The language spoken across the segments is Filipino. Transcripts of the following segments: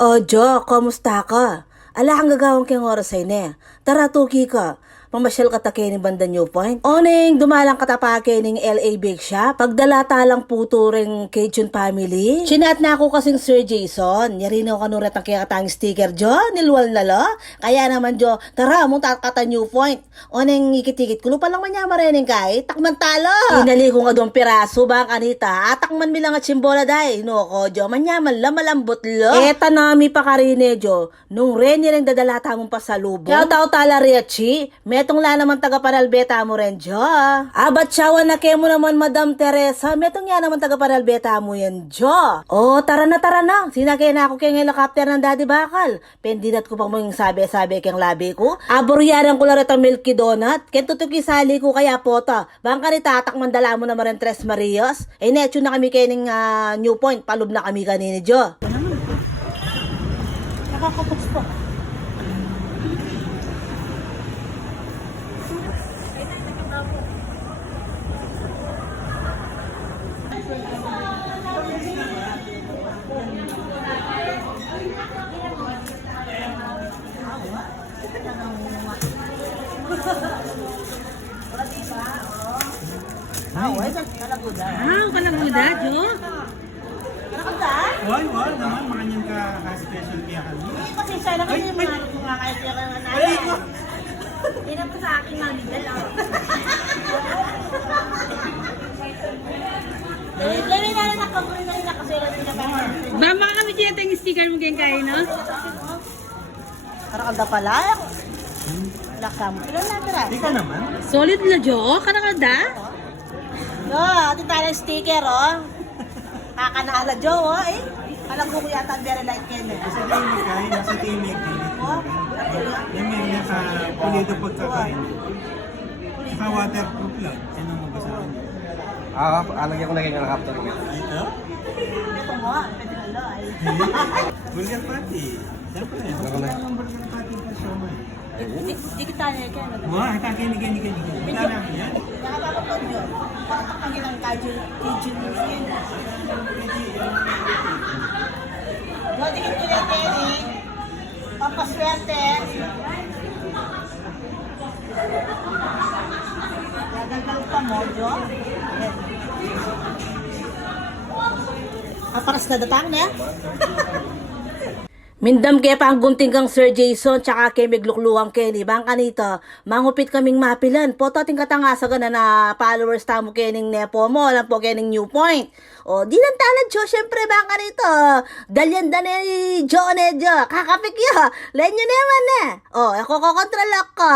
O, Jo, kamusta ka? Ala kang gagawang keng oras ay ne. Tara, tuki ka. Mamasyal ka ta ni banda New Point. Oning, dumalang ka ta pa ning LA Bake Shop. Pagdala talang puto ring Cajun family. Chinat na ako kasing Sir Jason. Yarinaw ka nuret ang kaya katang sticker, Jo. Nilwal na lo. Kaya naman, Jo, tara, mong kata New Point. Oning, ikitikit kulo pa lang manya marening kay. Takman talo. Inali ko nga doon piraso ba kanita. Atakman mi lang at simbola day. No ko, Jo. Manyaman la malambot lo. Eta nami pa karine, Jo. Nung reni rin dadalata mong pasalubong. Kaya tao tala Riachi. Metong la naman taga Paralbeta mo rin, Jo. Abat siyawan na kemo naman, Madam Teresa. Metong ya naman taga Paralbeta mo yan, Jo. Oh, tara na. Sinakay na ako keng helicopter ng Daddy Bakal. Pendidat ko pang mong sabi-sabi keng labi ko. Aboryaran ko lang ito Milky Donut. Kento tukisali ko kaya pota. Bangka ni tatak mandala mo naman rin Tres Marias. Eh, necho na kami kayo New Point. Palub na kami kanini, Jo. Nakakapusto. Kalaguda, Jo? Wal naman, makanyang ka-special kaya kami. Kasi sana kayo yung mga kaya ka na Hindi na po sa akin, mami. Dalaw. Lari na lang nakapuri na rin nakasulat nila pa. Bama kami dito yung sticker mo kayong kain, no? Karakanda pala. Lakam. Ilan na tira? Ikaw naman. Solid na, Jo. Kanakada? No, atin tayo ng sticker, oh. Kakanaala, Jo, oh, eh. Alam ko yata ang very light Kenneth. Sa timig kain, nasa timig. Oh, Yan may naka-pulido pagkakain. Saka waterproof lang. Sino mo basahin? Alagyan ko na ganyan ang kapta ko. Ito? ito mo, pwede na lo, ay. Burger patty. Siyempre, wala ng burger patty pa siya mo. Di kita niya, Kenneth. Mga, kinig. Kita na yan. Nakakapapag yun. Ang ginang Cajun yun. Jo, dikit ko lang, Kenny. Pampaswerte. Gagal pa mo, Jo. Paras na datang na. Mindam kaya pa ang gunting kang Sir Jason tsaka kay miglukluwang Kenny. Bang kanito, mangupit kaming mapilan. Poto ating katangasa ka na followers tamo kening nepo mo. Alam po kening New Point. O, di lang talad, Jo. Siyempre, bang kanito. Dalyan da ni Jo ne Jo. Kakapik yo. Lenyo naman eh. O, ako kokontrol ako.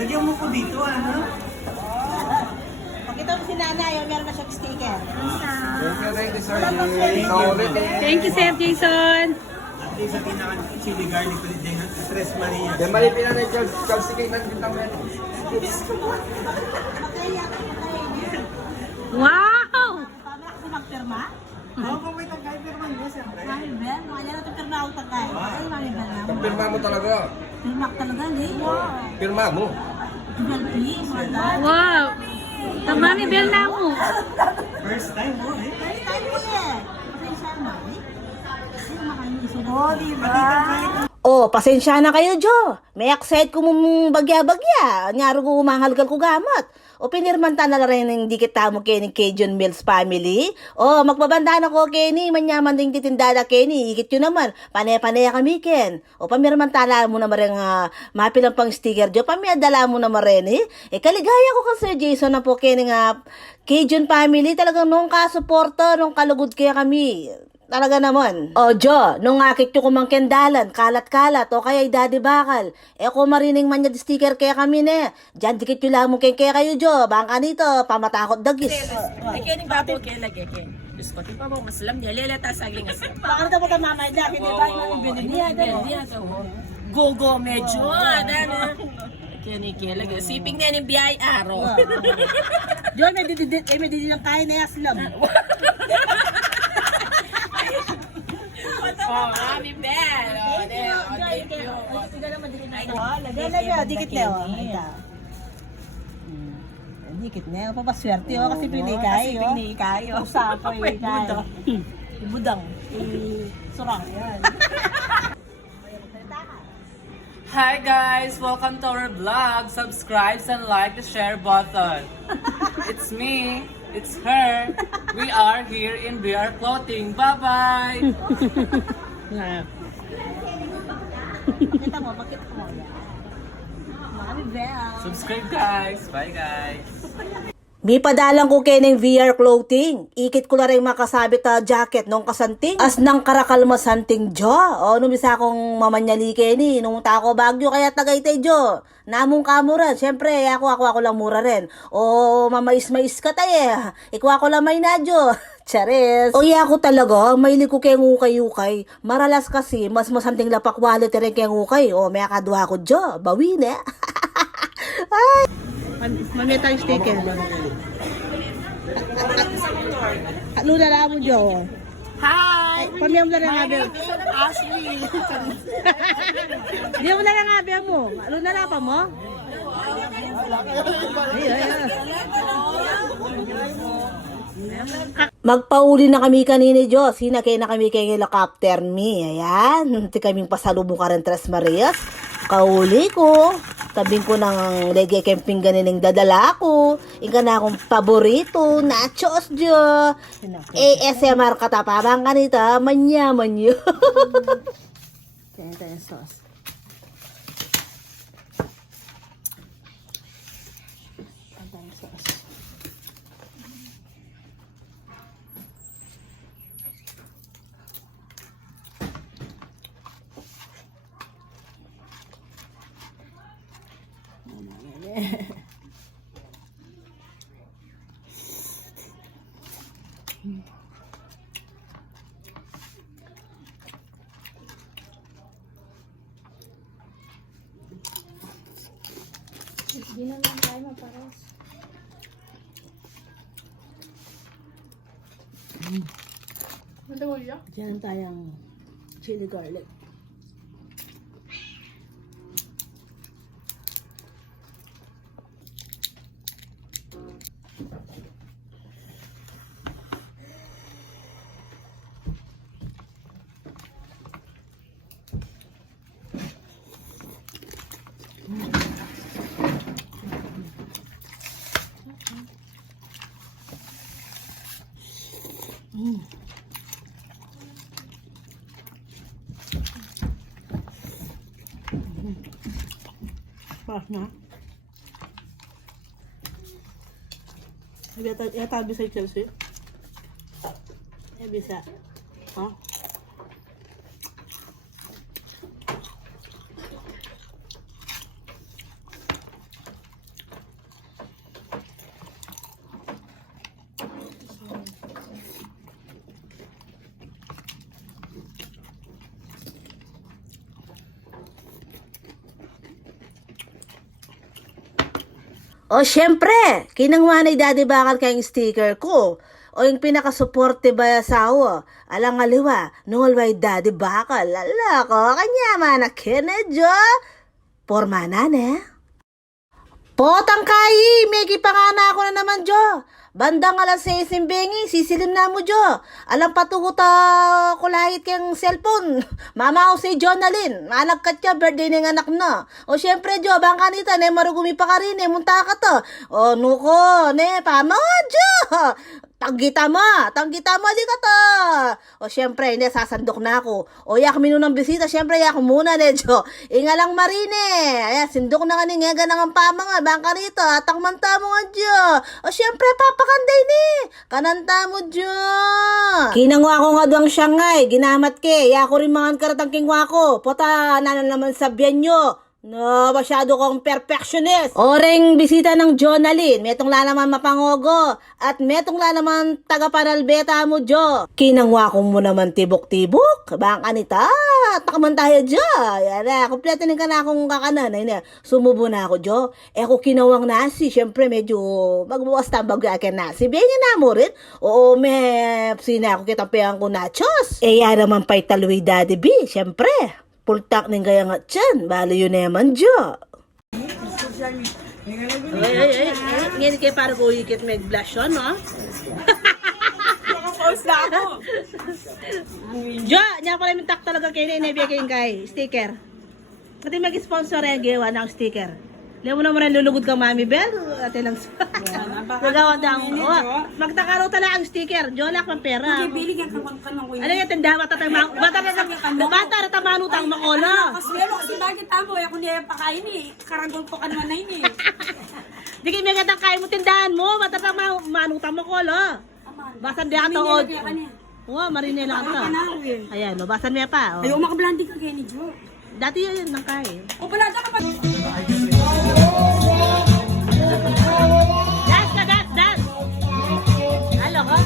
Lagyan mo ko dito, ano? Pakita mo si nanay, meron na siyang sticker. Thank you, Sir Solid. Thank you, Sir Jason. At least sa pinaka-chili garlic ulit din, Tres Maria. Yan malipin na na Charles Cake ng bintang men. Wow! Paano kasi magpirma? Oo, kung may tangkay, pero man mo, siyempre. Mami Ben, kaya na pirma ako tagay. Ay, Mami Ben na. Pirma mo talaga. Pirma ka talaga, hindi? Pirma mo. Please, wala. Wow! Tamami bel na mo. First time mo, eh. First time mo eh. Pasensya na, eh. Sino makainisip? Oh, diba? Oh, pasensya na kayo, Jo. May excited ko mong bagya-bagya. Nyaro ko umangalgal ko gamat. O pinirmanta na rin ng dikit tamo Kenny Cajun Mills family. O, magbabanda na ko, Kenny. Manyaman din titindada, Kenny. Ikit yun naman. Panaya-panaya kami, Ken. O, pamirmanta na mo naman rin mapilang pang sticker, Jo. Pamiadala mo naman rin, eh. E, kaligaya ko ka, Sir Jason, na po, Kenny Cajun family. Talagang nung kasuporta, nung kalugod kaya kami. Talaga naman. O, Jo, nung akit yung kumangkendalan, kalat-kalat, o kaya Daddy Bakal. E kung marining man yung sticker kaya kami ne. Diyan dikit yung lamong kaya kayo, Jo. Bangka nito, pamatakot dagis. Ay, kaya ni baboy kaya lagi kaya. Diyos ko, di pa mo maslam niya. Leleta sagling aslam. Baka na mo ka mamay dyan, hindi ba yung binigyan? Go, medyo. Ano? Kaya ni kaya lagi. Siping na yung biyay araw. Jo, may didid lang kain na yaslam. Oh, Mami Bell. Oh, Lagay, dikit na. Ayan. Dikit na, papaswerte oh, kasi pili kayo. Kasi pili kayo. Usapo eh, Budang. Budang. Surang. Yan. Hi guys! Welcome to our vlog. Subscribe and like the share button. It's me. It's her. We are here in BR Clothing. Bye-bye! Pakita mo, pakita mo. Mami Bell. Subscribe guys! Bye guys! May padalang ko keneng VR clothing. Ikit ko na rin makasabit na jacket nung kasanting. As nang karakal masanting jo. O, numisa akong mamanyali ni. Nung tako Bagyo kaya Tagaytay jo. Namong kamura. Siyempre, ako lang mura rin. O, mamais-mais ka tayo. Ikaw ako lang may nadyo. Charis. O, ako talaga. Mahilig ko kayong ukay-ukay. Maralas kasi, mas masanting lapak wallet rin kayong ukay. O, may akaduha ko jo. Bawin eh. Ay. Mamaya tayo sticker. Ano na lang mo, Jo? Hi! Pamiyam na lang abi. Ashley. Hindi mo na lang abi mo. Ano na lang pa mo? Ay. Magpauli na kami kanini, Jo. Sinakay na kami kay helicopter me. Ayan. Hindi kaming pasalubong ka rin Tres Marias. Kauli ko. Tabing ko ng lege camping ganining dadala ko. Ika na akong paborito. Nachos, Jo. ASMR katapabang kanita. Manya. Kaya tayo sauce. Diyan tayong chili garlic. Pas na. Yata bisa Chelsea. Bisa. Ha? O, syempre, kinangwanay daddy bakal kayong sticker ko. O yung pinakasuporte ba asawa? Alang aliwa, nungolway daddy bakal. Lala ko, kanya man kinedyo. Porma na ne. Potang kayi, may kipangana ako na naman, Jo. Bandang alas 6 bengi, sisilim na mo, Jo. Alam patukuta kulahit kang cellphone. Mama ko si Jonalyn. Managkat ka, birthday ng anak na. O syempre, Jo, bangka nita, ne, marugumi pa ka rin, ne, munta ka to. O, nuko, ne, pama, Jo. Tanggita mo, di ka to. O syempre, hindi, sasandok na ako. O yak minunang bisita, syempre, yak muna, ne, Jo. Inga lang marine. Ayan, sindok na nga ni ngega na nga pama nga, bangka nito, atakmanta mo nga, Jo. O syempre, papakanday ni. Kananta mo, Jo. Kinangwa ko nga doang Shanghai, ginamat ke. Yako rin mga karatang kingwa ko. Pota, naman sabihan nyo. No, masyado kong perfectionist. Oreng bisita ng Jonalyn. Metong lalaman mapangogo. At metong lalaman taga-panalbeta mo, Jo. Kinangwa ko mo naman tibok-tibok. Bangka nita. Takaman tayo, Jo. Yan na. Kompleto ka na akong kakanan. Ayun na. Sumubo na ako, Jo. Ko kinawang nasi. Siyempre, medyo magbukas tambag akin nasi. Bigyan na mo rin. Oo, may sina ako kitang piyang ko nachos. Yan naman pa'y taluwi daddy B. Siyempre. Pultak ning gaya nga dyan. Balo yun naman, Jo. Ay. Ngayon kayo para ko ikit may blush on, no? Naka-post na ako. Jo, niya pala yung tak talaga kayo na inibigay kay sticker. Pati mag-sponsor yung gawa ng sticker. Lewa mo naman lulugod ka, Mami Bell. Ate lang sa... Nagawa na ang... Magtakaraw talaga ang sticker. Jo, lak ng pera. Bili ka kanong ko. Ano yung tindahan? Bata na tamanutang makolo. Kasi bakit tamo? Ako niya pakain eh. Karagol ko ka naman na yun eh. Di kayo may gatang kain mo tindahan mo. Bata na manutang makolo. Basan di ka tood. Oo, marinela ka to. Ayan, no, basan niya pa. Ayaw makablandi ka kaya ni Jo. Dati yun nang kain. O balada ka pa. Dance ka, dance, dance! Halo ko?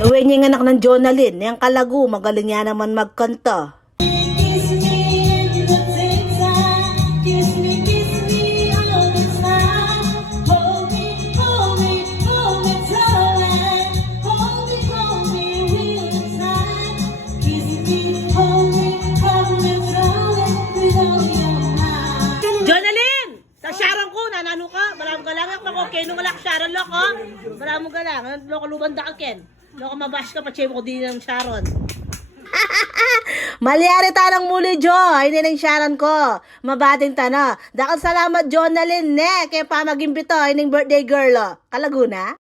Gawin niya yung anak ng Jonalyn, yung kalagu, magaling niya naman magkanta. Jonalyn! Sa Sharon ko, nanano ka? Maraming ka lang ako, okay, nung wala ka Sharon, loko? Maraming ka lang, loko lubanda ka, Ken. Loko mabash ka, pachevo ko din ng Sharon. Malyari tanang muli, Jo. Ay ng Sharon ko. Mabating tana. Dakal salamat, Jonalyn, ne. Kaya pa mag-imbito, ay ng birthday girl, Kalaguna.